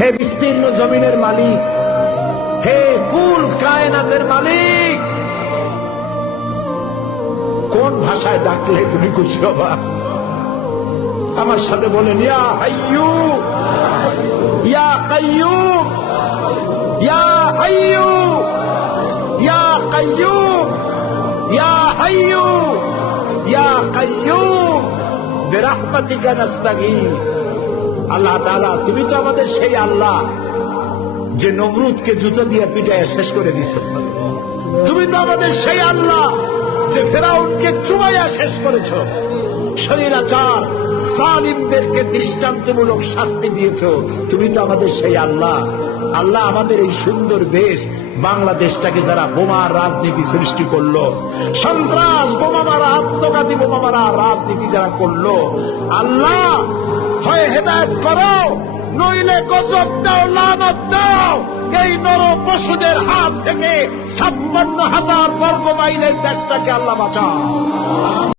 হে বিস্তীর্ণ জমিনের মালিক, হে কুল কায়নাতের মালিক, কোন ভাষায় ডাকলে তুমি খুশি হবা? আমার সাথে বলেন, ইয়া হাইয়ু ইয়া কাইয়ুম, ইয়া হাইয়ু ইয়া কাইয়ুম, ইয়া হাইয়ু ইয়া কাইয়ুম বিরহমাতিকা নাস্তাগীস। আল্লাহ তাআলা, তুমি তো আমাদের সেই আল্লাহ যে নমরুদকে জুতো দিয়ে পিটায় শেষ করে দিয়েছে। তুমি তো আমাদের সেই আল্লাহ যে ফেরাউনকে চুবাইয়া শেষ করেছ। স্বৈরাচার জালিমদেরকে দৃষ্টান্তমূলক শাস্তি দিয়েছ। তুমি তো আমাদের সেই আল্লাহ। আল্লাহ, আমাদের এই সুন্দর দেশ বাংলাদেশটাকে যারা বোমার রাজনীতি সৃষ্টি করলো, সন্ত্রাস বোমা মারা, আত্মঘাতী বোমা মারা রাজনীতি যারা করলো, আল্লাহ হয় হেদায়েত করো, নইলে গজব দাও, লানত দাও। এই নর পশুদের হাত থেকে 56,000 বর্গ মাইলের দেশটাকে আল্লাহ বাঁচাও।